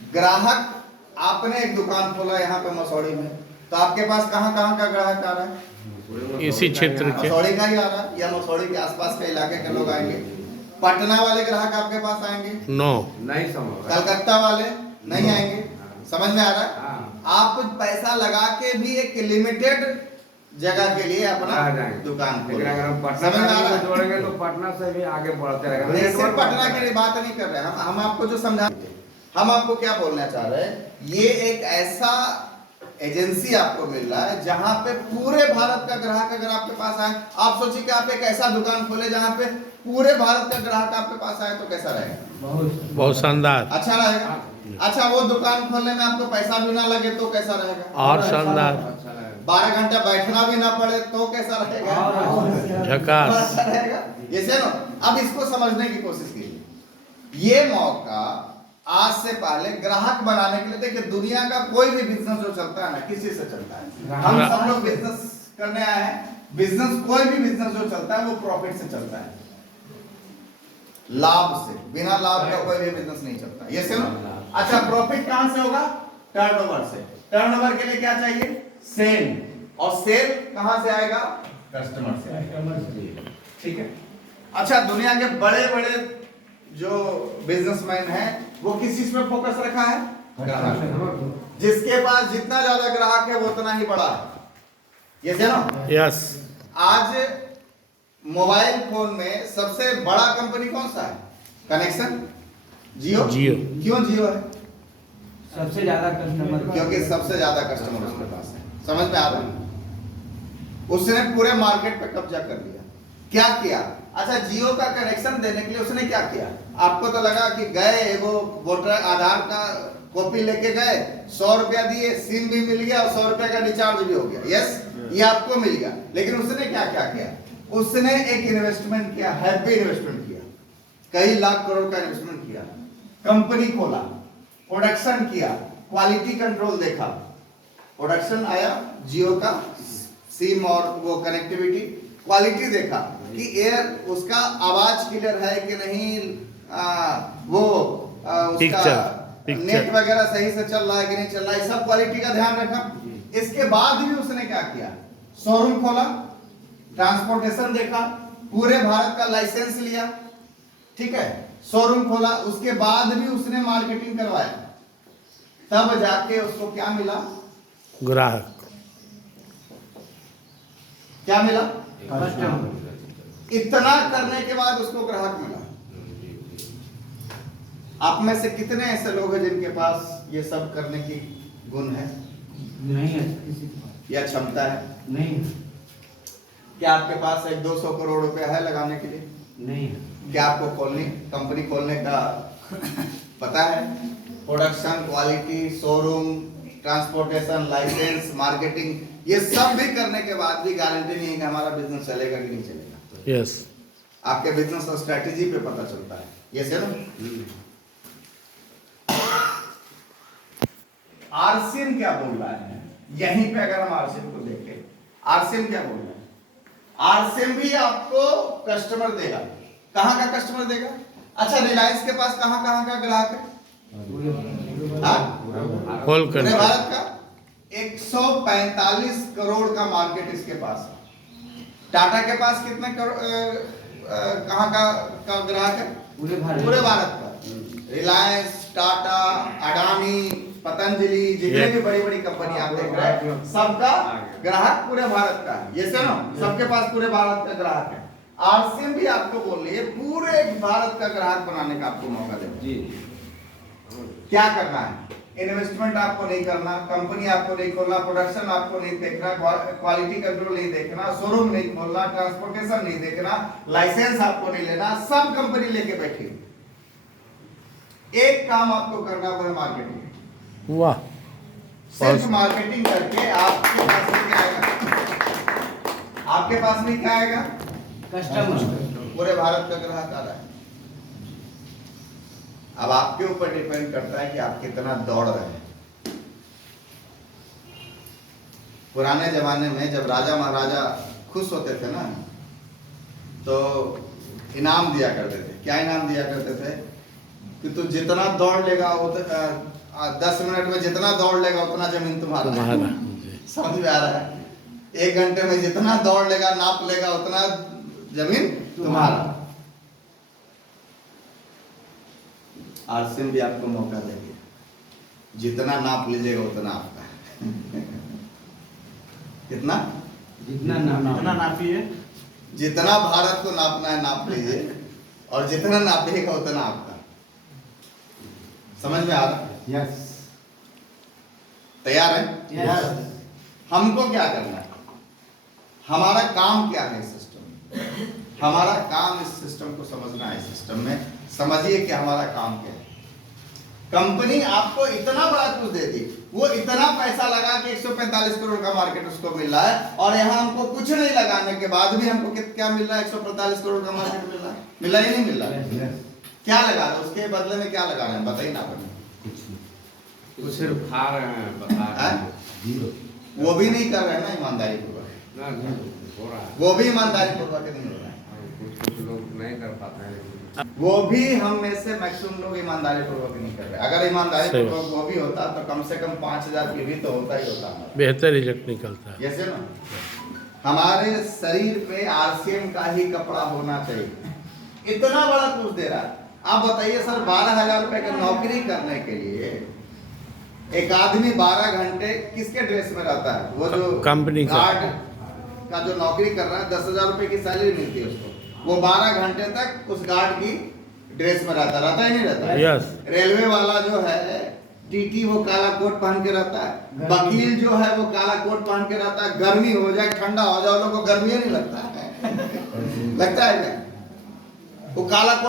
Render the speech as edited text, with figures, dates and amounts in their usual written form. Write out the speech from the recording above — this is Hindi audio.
ग्राहक, आपने एक दुकान खोला यहाँ पे मसौड़ी में, तो आपके पास कहाँ कहाँ का ग्राहक आ रहा है? इसी क्षेत्र के मसौड़ी का ही आ रहा है, या मसौड़ी के आसपास के इलाके के लोग आएंगे। पटना वाले ग्राहक आपके पास आएंगे? नो, नहीं समझ। कलकत्ता वाले नहीं आएंगे। समझ में आ रहा है? आप पैसा लगा के भी एक लिमिटेड जगह के लिए अपना दुकान खोलें। अगर हम पटना समझ में आ रहा है? जोड़ेंगे तो पटना से भी आगे बढ़ते रहेगा। नहीं, सिर्फ पटना के लिए बात नहीं कर रहे हैं हम आपको जो समझा, हम आपको क्या बोलना चाह रहे हैं, ये एक ऐसा एजेंसी आपको मिल रहा है जहां पे पूरे भारत का ग्राहक अगर आपके पास आए, आप सोचिए कि आप एक ऐसा दुकान खोले जहां पे पूरे भारत का ग्राहक आपके पास आए, तो कैसा रहेगा? बहुत शानदार, अच्छा रहेगा। अच्छा, वो दुकान खोलने में आपको पैसा भी ना लगे तो कैसा रहेगा? और शानदार, 12 घंटा बैठना भी ना पड़े तो कैसा रहेगा? झकास। अच्छा रहेगा। ये से ना, अब इसको समझने की कोशिश कीजिए। ये मौका आज से पहले ग्राहक बनाने के लिए, देखिए दुनिया का कोई भी बिजनेस जो चलता है ना, किसी से चलता है। हम सब लोग बिजनेस करने आए हैं। बिजनेस, कोई भी बिजनेस जो चलता है वो प्रॉफिट से चलता है, लाभ से। बिना लाभ का कोई भी बिजनेस नहीं चलता। ये से ना, अच्छा प्रॉफिट कहां से होगा? टर्नओवर से। टर्नओवर के लिए क्या चाहिए? सेल। और सेल कहां से आएगा? कस्टमर से आएगा। ठीक है। अच्छा, दुनिया के बड़े बड़े जो बिजनेसमैन हैं वो किस चीज पे फोकस रखा है? ग्राहक। जिसके पास जितना ज्यादा ग्राहक है वो उतना ही बड़ा है। ये ना, यस। आज मोबाइल फोन में सबसे बड़ा कंपनी कौन सा है? कनेक्शन, जियो। जियो। क्यों जियो है? सबसे ज्यादा कस्टमर, क्योंकि सबसे ज्यादा कस्टमर उसके पास है। समझ में आ रहा है? उसने पूरे मार्केट पे कब्जा कर लिया। क्या किया? अच्छा, जियो का कनेक्शन देने के लिए उसने क्या किया? आपको तो लगा कि गए वो वोटर आधार का कॉपी लेके गए, 100 रुपया दिए, सिम भी मिल गया और 100 रुपया का रिचार्ज भी हो गया। यस, ये आपको मिल गया। लेकिन उसने क्या क्या किया? उसने एक इन्वेस्टमेंट किया, हैप्पी इन्वेस्टमेंट किया, कई लाख करोड़ का इन्वेस्टमेंट किया, कंपनी खोला, प्रोडक्शन किया, क्वालिटी कंट्रोल देखा। प्रोडक्शन आया जियो का, सिम और वो कनेक्टिविटी, क्वालिटी देखा कि एयर उसका आवाज क्लियर है कि नहीं, उसका नेट वगैरह सही से चल रहा है कि नहीं चल रहा है, सब क्वालिटी का ध्यान रखा। इसके बाद भी उसने क्या किया? शोरूम खोला, ट्रांसपोर्टेशन देखा, पूरे भारत का लाइसेंस लिया। ठीक है, शोरूम खोला, उसके बाद भी उसने मार्केटिंग करवाया, तब जाके उसको क्या मिला? ग्राहक। क्या मिला? कस्टमर। इतना करने के बाद उसको ग्राहक मिला। आप में से कितने ऐसे लोग हैं जिनके पास ये सब करने की गुण है नहीं है किसी के पास, या क्षमता है? नहीं क्या आपके पास 100-200 करोड़ रुपया है लगाने के लिए? नहीं है। क्या आपको कंपनी खोलने का पता है? Production, quality, showroom, transportation, licence, marketing, ये सब भी करने के बाद भी गारंटी नहीं है कि हमारा बिजनेस चलेगा कि नहीं चलेगा। यस। आपके बिजनेस और स्ट्रेटेजी पे पता चलता है। ये से ना, आरसीएम क्या बोल रहा है? यहीं पे अगर हम आरसीएम को देखें, आरसीएम क्या बोल रहा है? आरसीएम भी आपको कस्टमर देगा। कहां का कस्टमर देगा? अच्छा, रिलायंस के पास कहां कहां का ग्राहक है? होल पूरे कंट्री। भारत का 145 करोड़ का मार्केट इसके पास है। टाटा के पास कितने कहां का ग्राहक है? पूरे भारत का। रिलायंस, टाटा, अडानी, पतंजलि, जितने भी बड़ी बड़ी कंपनी आप देख रहे हैं, सबका ग्राहक पूरे भारत का है। ये सुनो, सबके पास पूरे भारत का ग्राहक है। आरसीएम भी आपको बोल रही है पूरे भारत का ग्राहक बनाने का आपको मौका देगा। क्या करना है? इन्वेस्टमेंट आपको नहीं करना, कंपनी आपको नहीं खोलना, प्रोडक्शन आपको नहीं देखना, क्वालिटी कंट्रोल नहीं देखना, शोरूम नहीं खोलना, ट्रांसपोर्टेशन नहीं देखना, लाइसेंस आपको नहीं लेना, सब कंपनी लेके बैठी। एक काम आपको करना है, मार्केटिंग। वाह। सिर्फ मार्केटिंग करके आपके पास में क्या आएगा? आपके पास में क्या आएगा? कस्टमर। पूरे भारत का ग्राहक आ रहा है। अब आपके ऊपर डिपेंड करता है कि आप कितना दौड़ रहे हैं। पुराने जमाने में जब राजा महाराजा खुश होते थे ना, तो इनाम दिया करते थे। क्या इनाम दिया करते थे? कि तू जितना दौड़ लेगा 10 मिनट में जितना दौड़ लेगा उतना जमीन तुम्हारा है। तुम्हारा जी। समझ में आ रहा है? 1 घंटे में जितना दौड़ लेगा नाप लेगा उतना जमीन तुम्हारा। आरसीएम भी आपको मौका देंगे, जितना नाप लीजिएगा उतना आपका है। कितना? जितना नाम नापिए। जितना भारत को नापना है नाप लीजिए, और जितना नापिएगा उतना आपका। समझ में आ रहा है? यस। तैयार है? यस। हमको क्या करना है? हमारा काम क्या है इस सिस्टम में? हमारा काम इस सिस्टम को समझना है। सिस्टम में समझिए कि हमारा काम क्या है। कंपनी आपको इतना बड़ा कुछ देती, वो इतना पैसा लगा कि 145 करोड़ का मार्केट उसको मिल रहा है, और यहाँ हमको कुछ नहीं लगाने के बाद भी हमको क्या मिल रहा है? 145 करोड़ का मार्केट मिल रहा है। मिला ही नहीं मिल रहा है? क्या लगा रहे हो? उसके बदले में क्या लगा रहे हैं? बताइए ना अपने। तो सिर्फ खा रहे हैं, बता रहे हैं। जीरो। वो भी नहीं कर रहे हैं ना ईमानदारी पूर्वक। ना हो रहा है। वो भी ईमानदारी पूर्वक नहीं हो रहा है। कुछ लोग नहीं कर पाते हैं, लेकिन वो भी हम में से मैक्सिमम लोग ईमानदारी पूर्वक नहीं कर रहे। अगर ईमानदारी सही पूर्वक वो भी होता तो कम से कम 5000 की भी तो होता ही होता हमारा। बेहतर रिजल्ट निकलता है। जैसे ना हमारे शरीर पे आरसीएम का ही कपड़ा होना चाहिए। इतना बड़ा कुछ दे रहा है। आप बताइए सर, 12,000 रुपए की नौकरी करने के लिए एक आदमी 12 घंटे किसके ड्रेस में रहता है? वो जो कंपनी का। गार्ड का जो नौकरी कर रहा है, 10,000 रुपए की सैलरी मिलती है उसको। वो 12 घंटे तक उस गार्ड की ड्रेस में रहता ही नहीं रहता है? यस। रेलवे वाला जो है टीटी, वो काला कोट पहन के रहता है। वकील जो है वो काला कोट पहन के रहता है। गर्मी हो जाए ठंडा हो जाए, उन लोगों को गर्मी नहीं लगता है। लगता है क्या? वो काला कोट